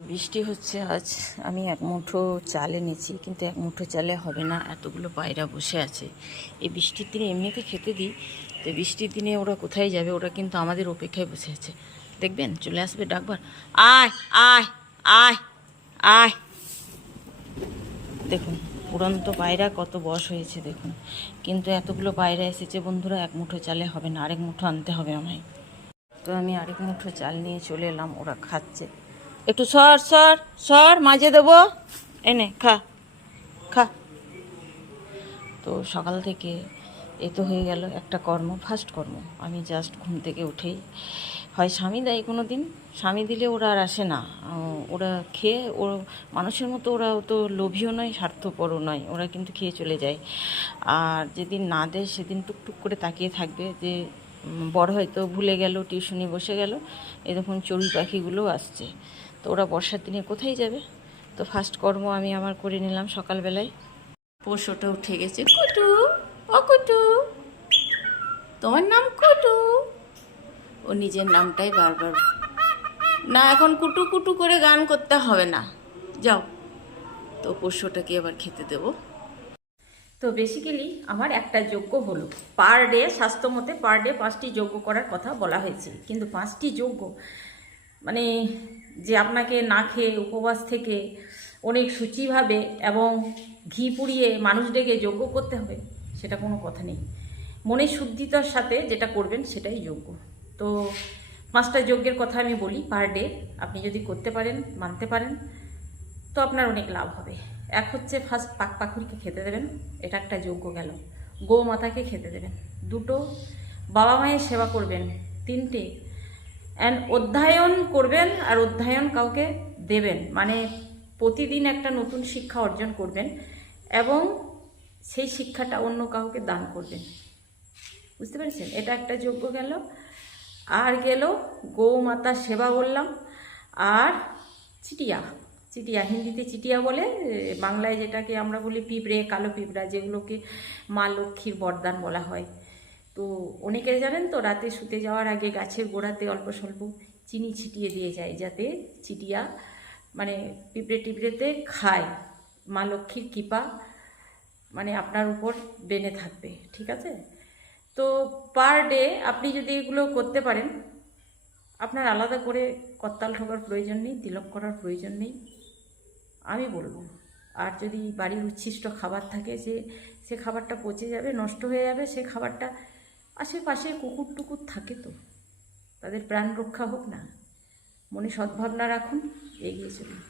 বৃষ্টি হচ্ছে আজ। আমি এক মুঠো চাল এনেছি, কিন্তু এক মুঠো চালে হবে না, এতগুলো পায়রা বসে আছে। এই বৃষ্টির দিনে এমনিতে খেতে দিই, তো বৃষ্টির দিনে ওরা কোথায় যাবে? ওরা কিন্তু আমাদের অপেক্ষায় বসে আছে। দেখবেন চলে আসবে ডাকবার, আয় আয় আয় আয়। দেখুন উড়ন্ত পায়রা কত বয়স হয়েছে দেখুন, কিন্তু এতগুলো পায়রা এসেছে বন্ধুরা, এক মুঠো চালে হবে না, আরেক মুঠো আনতে হবে আমায়। তো আমি আরেক মুঠো চাল নিয়ে চলে এলাম, ওরা খাচ্ছে। একটু সর সর সর, মাঝে দেবো, এনে খা খা। তো সকাল থেকে এ তো হয়ে গেল একটা কর্ম, ফার্স্ট কর্ম। আমি জাস্ট ঘুম থেকে উঠেই হয় স্বামী দেয়, কোনো দিন স্বামী দিলে ওরা আর আসে না। ওরা খেয়ে ওর মানুষের মতো, ওরা তো লোভীও নয় স্বার্থপরও নয়, ওরা কিন্তু খেয়ে চলে যায়। আর যেদিন না দেয় সেদিন টুকটুক করে তাকিয়ে থাকবে যে বড় হয়তো ভুলে গেল, টিউশনি বসে গেল। এই দেখুন চড়ুই পাখিগুলো আসছে। তো ওরা বর্ষার দিনে কোথায় যাবে? তো ফার্স্ট কর্ম আমি আমার করে নিলাম সকালবেলায়। পোষোটা উঠে গেছে, কুটু ও কুটু, তোমার নাম কুটু। ও নিজের নামটাই বারবার, না এখন কুটু কুটু করে গান করতে হবে না, যাও। তো পোষ্যটাকে আবার খেতে দেবো। তো বেসিক্যালি আমার একটা যজ্ঞ হলো পার ডে, স্বাস্থ্য মতে পার ডে 5টি যজ্ঞ করার কথা বলা হয়েছে, কিন্তু 5টি যজ্ঞ মানে যে আপনাকে না খেয়ে উপবাস থেকে অনেক সূচিভাবে এবং ঘি পুড়িয়ে মানুষ ডেকে যজ্ঞ করতে হবে, সেটা কোনো কথা নেই। মনের শুদ্ধিতার সাথে যেটা করবেন সেটাই যজ্ঞ। তো 5টা যজ্ঞের কথা আমি বলি পার ডে, আপনি যদি করতে পারেন, মানতে পারেন, তো আপনার অনেক লাভ হবে। এক হচ্ছে ফার্স্ট পাক পাখুরিকে খেতে দেবেন, এটা একটা যজ্ঞ গেল। গৌমাতাকে খেতে দেবেন। 2টো বাবা মায়ের সেবা করবেন। 3টে অ্যান্ড অধ্যয়ন করবেন, আর অধ্যয়ন কাউকে দেবেন, মানে প্রতিদিন একটা নতুন শিক্ষা অর্জন করবেন এবং সেই শিক্ষাটা অন্য কাউকে দান করবেন। বুঝতে পেরেছেন? এটা একটা যজ্ঞ গেল। আর গেল গৌমাতা সেবা বললাম, আর চিটিয়া, চিটিয়া হিন্দিতে চিটিয়া বলে, বাংলায় যেটাকে আমরা বলি পিঁপড়ে, কালো পিঁপড়া, যেগুলোকে মা লক্ষ্মীর বরদান বলা হয়। তো অনেকে জানেন তো, রাতে শুতে যাওয়ার আগে গাছের গোড়াতে অল্প স্বল্প চিনি ছিটিয়ে দিয়ে যায়, যাতে চিটিয়া মানে পিঁপড়ে টিপড়েতে খায়, মা লক্ষ্মীর কৃপা মানে আপনার উপর বেনে থাকবে। ঠিক আছে? তো পার ডে আপনি যদি এগুলো করতে পারেন, আপনার আলাদা করে করতাল ঠোকার প্রয়োজন নেই, তিলক করার প্রয়োজন নেই, আমি বলবো। আর যদি বাড়ির উচ্ছিষ্ট খাবার থাকে, সে খাবারটা পচে যাবে, নষ্ট হয়ে যাবে, সে খাবারটা আশেপাশে কুকুর টুকুর থাকে, তো তাদের প্রাণ রক্ষা হোক না। মনে সদ্ভাবনা রাখুন, এগিয়ে চলুন।